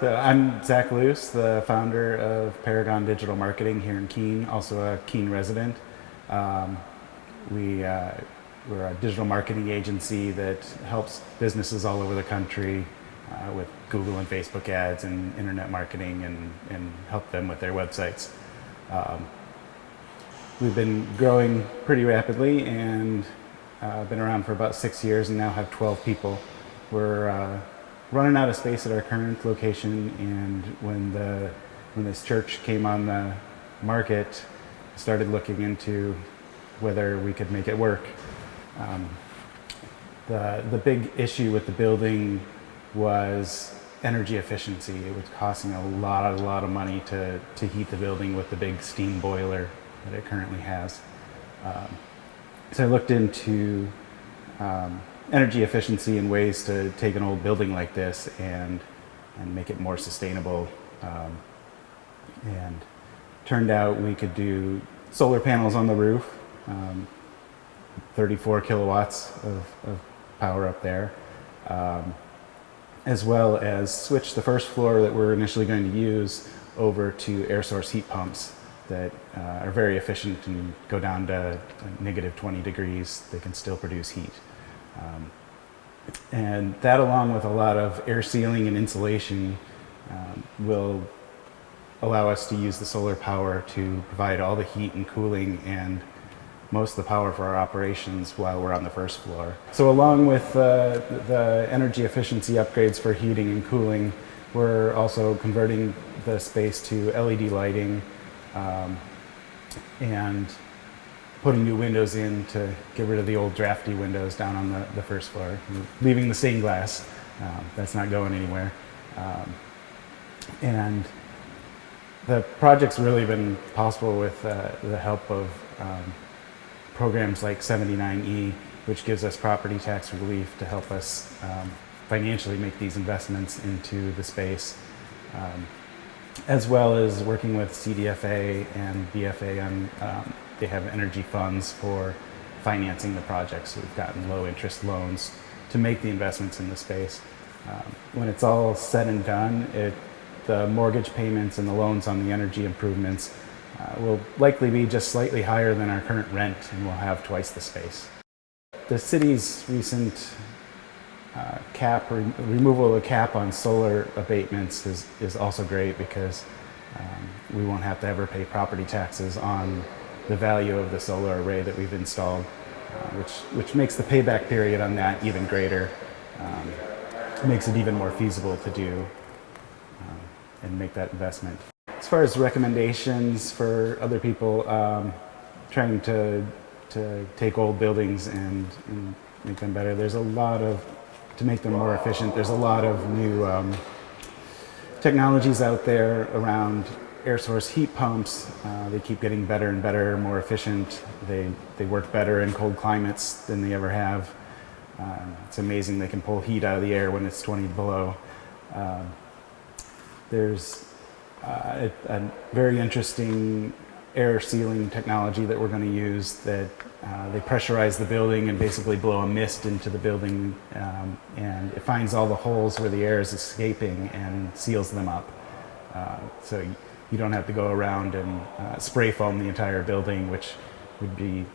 So I'm Zach Luce, the founder of Paragon Digital Marketing here in Keene, also a Keene resident. Um, we're a digital marketing agency that helps businesses all over the country with Google and Facebook ads and internet marketing and help them with their websites. Um, we've been growing pretty rapidly and been around for about 6 years and now have 12 people. We're running out of space at our current location, and when this church came on the market, started looking into whether we could make it work. The big issue with the building was energy efficiency. It was costing a lot of money to heat the building with the big steam boiler that it currently has. So I looked into energy efficiency and ways to take an old building like this and make it more sustainable. And turned out we could do solar panels on the roof, 34 kilowatts of power up there, as well as switch the first floor that we're initially going to use over to air source heat pumps that are very efficient and go down to negative 20 degrees. They can still produce heat. And that, along with a lot of air sealing and insulation, will allow us to use the solar power to provide all the heat and cooling and most of the power for our operations while we're on the first floor. So along with the energy efficiency upgrades for heating and cooling, we're also converting the space to LED lighting and putting new windows in to get rid of the old drafty windows down on the first floor, leaving the stained glass. That's not going anywhere. And the project's really been possible with the help of programs like 79E, which gives us property tax relief to help us financially make these investments into the space, as well as working with CDFA and BFA on they have energy funds for financing the project. So we've gotten low interest loans to make the investments in the space. When it's all said and done, the mortgage payments and the loans on the energy improvements will likely be just slightly higher than our current rent, and we'll have twice the space. The city's recent removal of the cap on solar abatements is also great because we won't have to ever pay property taxes on the value of the solar array that we've installed, which makes the payback period on that even greater, makes it even more feasible to do and make that investment. As far as recommendations for other people trying to take old buildings and make them better, to make them more efficient, there's a lot of new technologies out there around air source heat pumps. They keep getting better and better, more efficient. They work better in cold climates than they ever have. It's amazing they can pull heat out of the air when it's 20 below. There's a very interesting air sealing technology that we're going to use that they pressurize the building and basically blow a mist into the building, and it finds all the holes where the air is escaping and seals them up. So you don't have to go around and spray foam the entire building, which would be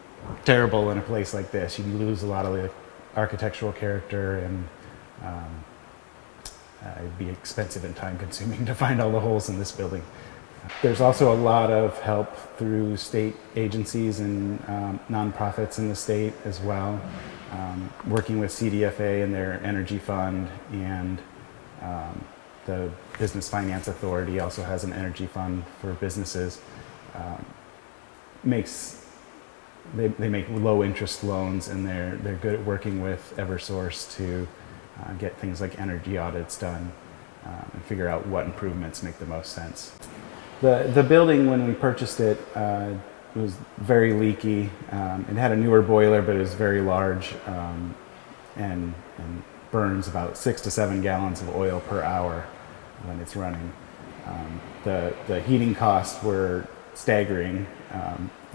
terrible in a place like this. You lose a lot of the architectural character, and it'd be expensive and time consuming to find all the holes in this building. There's also a lot of help through state agencies and nonprofits in the state as well, working with CDFA and their energy fund, and the Business Finance Authority also has an energy fund for businesses. They make low interest loans, and they're good at working with Eversource to get things like energy audits done and figure out what improvements make the most sense. The building, when we purchased it, was very leaky. It had a newer boiler, but it was very large and burns about 6 to 7 gallons of oil per hour when it's running. The heating costs were staggering.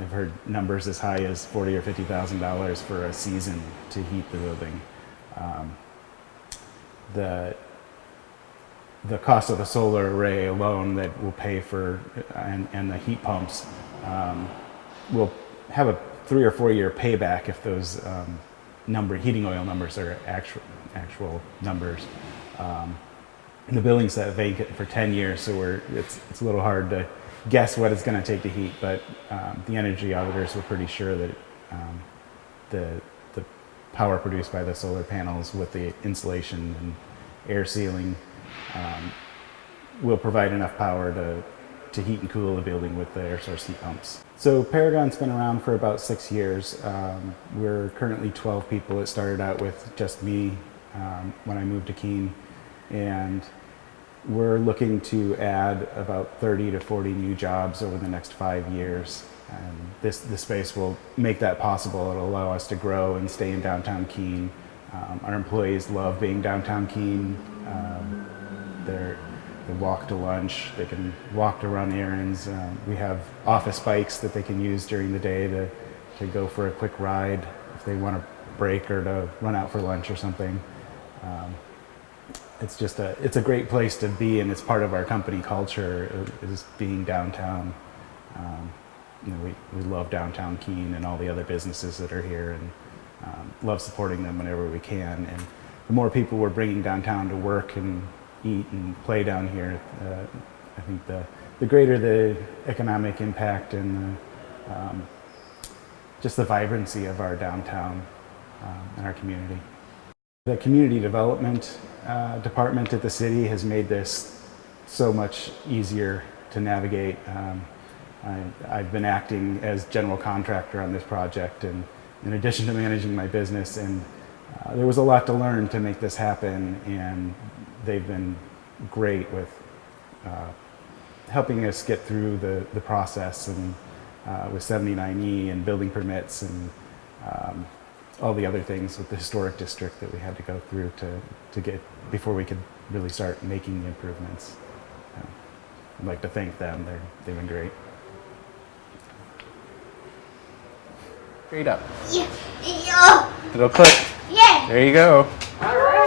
I've heard numbers as high as $40,000 or $50,000 for a season to heat the building. the cost of the solar array alone that will pay for, and the heat pumps, will have a 3 or 4 year payback if those heating oil numbers are actual numbers. The building's set vacant for 10 years, so it's a little hard to guess what it's going to take to heat, but the energy auditors were pretty sure that the power produced by the solar panels with the insulation and air sealing will provide enough power to heat and cool the building with the air source heat pumps. So Paragon's been around for about 6 years. We're currently 12 people. It started out with just me when I moved to Keene, and we're looking to add about 30 to 40 new jobs over the next 5 years. And this space will make that possible. It'll allow us to grow and stay in downtown Keene. Our employees love being downtown Keene. They walk to lunch, they can walk to run errands. We have office bikes that they can use during the day to go for a quick ride if they want to break or to run out for lunch or something. It's a great place to be, and it's part of our company culture is being downtown. We love downtown Keene and all the other businesses that are here, and love supporting them whenever we can. And the more people we're bringing downtown to work and eat and play down here, I think the greater the economic impact and just the vibrancy of our downtown and our community. The community development department at the city has made this so much easier to navigate. I've been acting as general contractor on this project, and in addition to managing my business, and there was a lot to learn to make this happen, and they've been great with helping us get through the process, and with 79E and building permits and all the other things with the historic district that we had to go through to get before we could really start making the improvements. I'd like to thank them. They've been great. Straight up. Yeah. Yeah. It'll click. Yeah. There you go. All right.